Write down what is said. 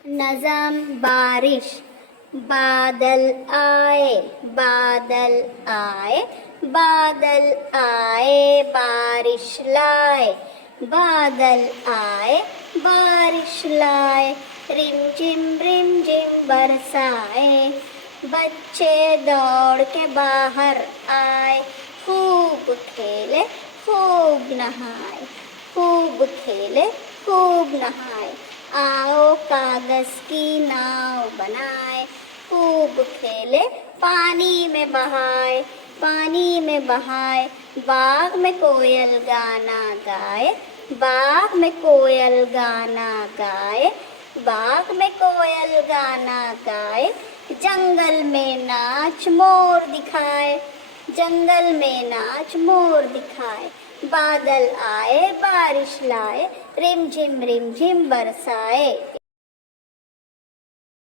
नज़म बारिश। बादल आए, बादल आए, बादल आए, बारिश लाए, बादल आए, बारिश लाए, रिम झिम बरसाए, बच्चे दौड़ के बाहर आए, खूब खेले खूब नहाए, खूब खेले खूब नहाए, आओ कागज की नाव बनाए, खूब खेले पानी में बहाए, पानी में बहाए, बाग में कोयल गाना गाए, बाग में कोयल गाना गाए, बाग में कोयल गाना गाए, जंगल में नाच मोर दिखाए, जंगल में नाच मोर दिखाए, बादल आए बारिश लाए, रिम झिम बरसाए।